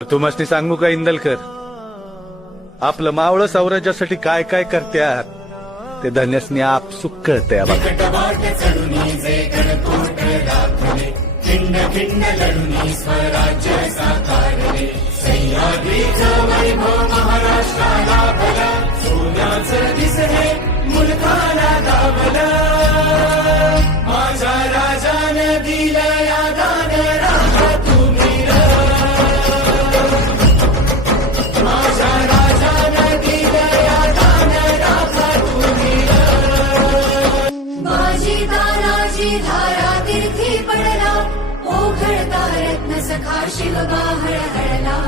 तुम्हाला सांगू का इंदलकर, आपलं मावळं साम्राज्यासाठी काय काय करत्यात ते धन्यसनी आपसुक कळतंय. मुलकाला दाबला माझ्या राजानं दिलं या दान राजा तुम्ही माझ्या राजानं दिलं या दान राजा तुम्ही माझी तानाजी धारा तीर्थी पडला ओघळता रत्न सखा शिव बाहळ हळला